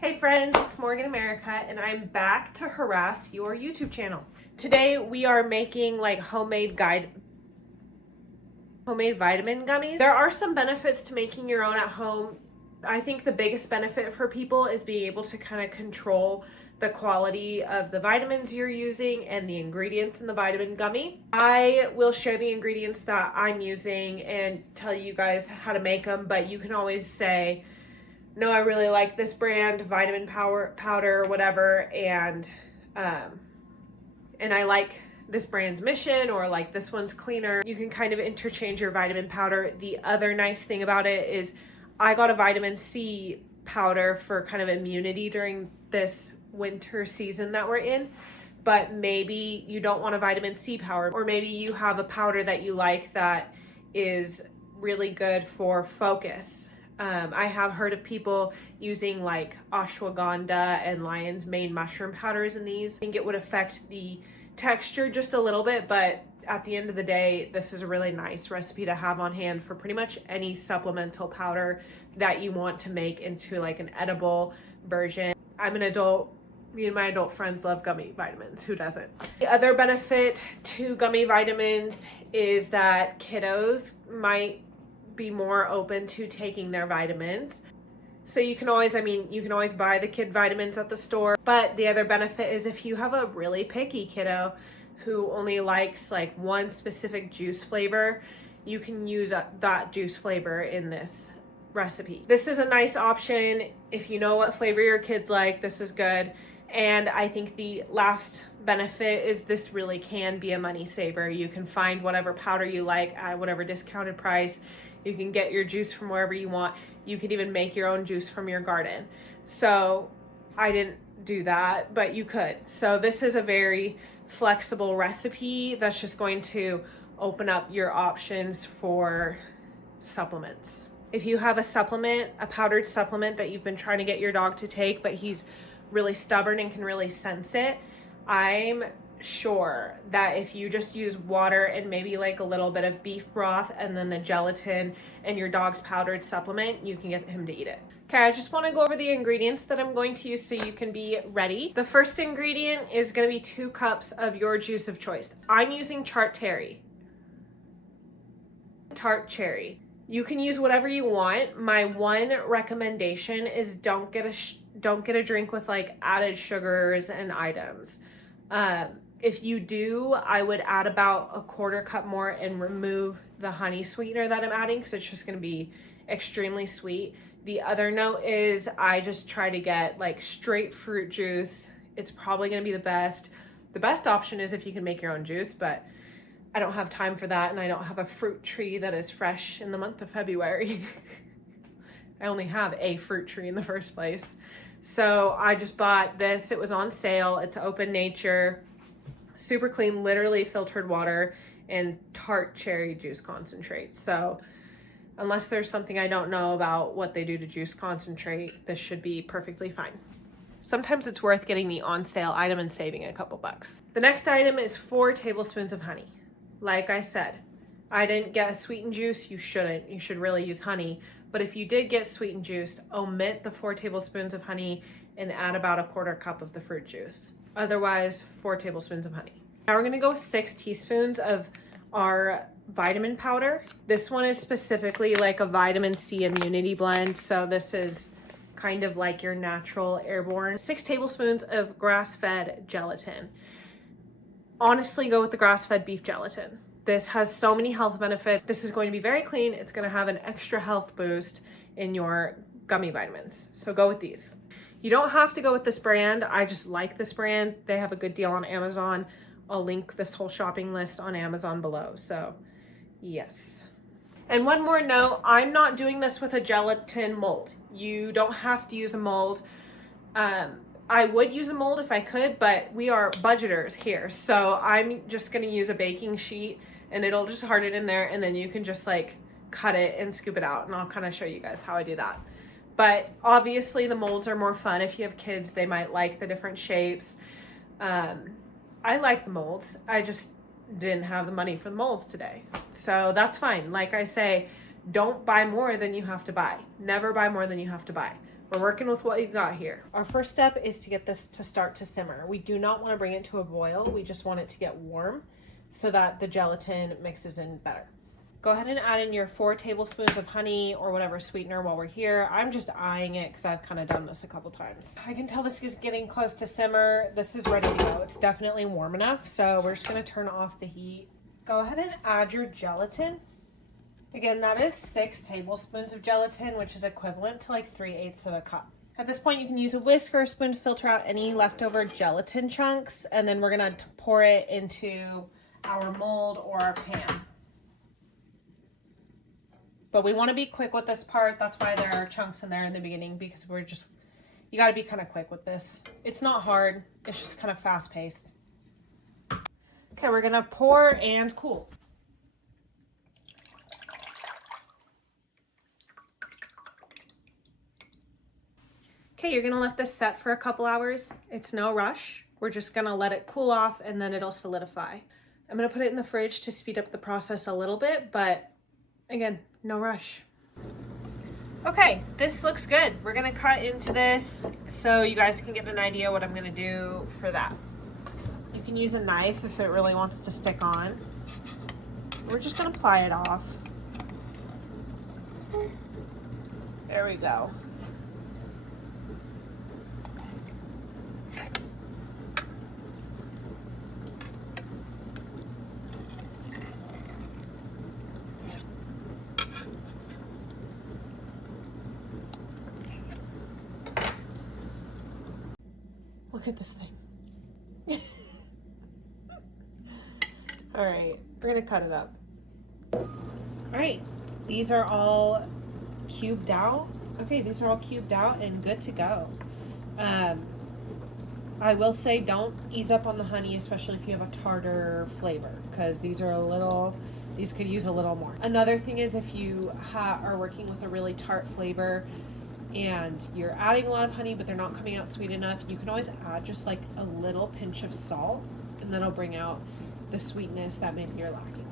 Hey friends, it's Morgan America and I'm back to harass your YouTube channel. Today we are making like homemade vitamin gummies. There are some benefits to making your own at home. I think the biggest benefit for people is being able to kind of control the quality of the vitamins you're using and the ingredients in the vitamin gummy. I will share the ingredients that I'm using and tell you guys how to make them, but you can always say, no, I really like this brand, vitamin powder, whatever, and I like this brand's mission, or like this one's cleaner. You can kind of interchange your vitamin powder. The other nice thing about it is I got a vitamin C powder for kind of immunity during this winter season that we're in, but maybe you don't want a vitamin C powder, or maybe you have a powder that you like that is really good for focus. I have heard of people using like ashwagandha and lion's mane mushroom powders in these. I think it would affect the texture just a little bit, but at the end of the day, this is a really nice recipe to have on hand for pretty much any supplemental powder that you want to make into like an edible version. I'm an adult. Me and my adult friends love gummy vitamins. Who doesn't? The other benefit to gummy vitamins is that kiddos might be more open to taking their vitamins. So you can always buy the kid vitamins at the store. But the other benefit is if you have a really picky kiddo who only likes like one specific juice flavor, you can use that juice flavor in this recipe. This is a nice option. If you know what flavor your kids like, this is good. And I think the last benefit is this really can be a money saver. You can find whatever powder you like at whatever discounted price. You can get your juice from wherever you want. You could even make your own juice from your garden. So I didn't do that, but you could. So this is a very flexible recipe that's just going to open up your options for supplements. If you have a powdered supplement that you've been trying to get your dog to take, but he's really stubborn and can really sense it, I'm sure that if you just use water and maybe like a little bit of beef broth and then the gelatin and your dog's powdered supplement, you can get him to eat it. Okay, I just want to go over the ingredients that I'm going to use so you can be ready. The first ingredient is going to be 2 cups of your juice of choice. I'm using tart cherry. You can use whatever you want. My one recommendation is don't get a drink with like added sugars and items. If you do, I would add about a 1/4 cup more and remove the honey sweetener that I'm adding because it's just going to be extremely sweet. The other note is I just try to get like straight fruit juice. It's probably going to be the best. The best option is if you can make your own juice, but I don't have time for that, and I don't have a fruit tree that is fresh in the month of February. I only have a fruit tree in the first place. So I just bought this. It was on sale. It's Open Nature, super clean, literally filtered water and tart cherry juice concentrate. So unless there's something I don't know about what they do to juice concentrate, this should be perfectly fine. Sometimes it's worth getting the on sale item and saving a couple bucks. The next item is 4 tablespoons of honey. Like I said, I didn't get a sweetened juice. You shouldn't. You should really use honey. But if you did get sweetened juice, omit the 4 tablespoons of honey and add about a 1/4 cup of the fruit juice. Otherwise, 4 tablespoons of honey. Now we're gonna go with 6 teaspoons of our vitamin powder. This one is specifically like a vitamin C immunity blend. So this is kind of like your natural airborne. 6 tablespoons of grass-fed gelatin. Honestly, go with the grass-fed beef gelatin. This has so many health benefits. This is going to be very clean. It's going to have an extra health boost in your gummy vitamins. So go with these. You don't have to go with this brand. I just like this brand. They have a good deal on Amazon. I'll link this whole shopping list on Amazon below. So yes. And one more note, I'm not doing this with a gelatin mold. You don't have to use a mold. I would use a mold if I could, but we are budgeters here. So I'm just gonna use a baking sheet and it'll just harden in there, and then you can just like cut it and scoop it out, and I'll kind of show you guys how I do that. But obviously the molds are more fun. If you have kids, they might like the different shapes. I like the molds. I just didn't have the money for the molds today. So that's fine. Like I say, don't buy more than you have to buy. Never buy more than you have to buy. We're working with what you got here. Our first step is to get this to start to simmer. We do not want to bring it to a boil. We just want it to get warm so that the gelatin mixes in better. Go ahead and add in your 4 tablespoons of honey or whatever sweetener while we're here. I'm just eyeing it because I've kind of done this a couple times. I can tell this is getting close to simmer. This is ready to go. It's definitely warm enough, so we're just going to turn off the heat. Go ahead and add your gelatin. Again, that is 6 tablespoons of gelatin, which is equivalent to like 3/8 of a cup. At this point, you can use a whisk or a spoon to filter out any leftover gelatin chunks, and then we're going to pour it into our mold or our pan. But we want to be quick with this part. That's why there are chunks in there in the beginning, because you got to be kind of quick with this. It's not hard. It's just kind of fast paced. Okay, we're going to pour and cool. Okay, you're going to let this set for a couple hours. It's no rush. We're just going to let it cool off and then it'll solidify. I'm going to put it in the fridge to speed up the process a little bit, but again, no rush. Okay, this looks good. We're gonna cut into this so you guys can get an idea what I'm gonna do for that. You can use a knife if it really wants to stick on. We're just gonna ply it off. There we go. Look at this thing. All right, we're gonna cut it up. All right, these are all cubed out. Okay, these are all cubed out and good to go. I will say don't ease up on the honey, especially if you have a tartar flavor, because these could use a little more. Another thing is if you are working with a really tart flavor and you're adding a lot of honey but they're not coming out sweet enough, you can always add just like a little pinch of salt and that'll bring out the sweetness that maybe you're lacking.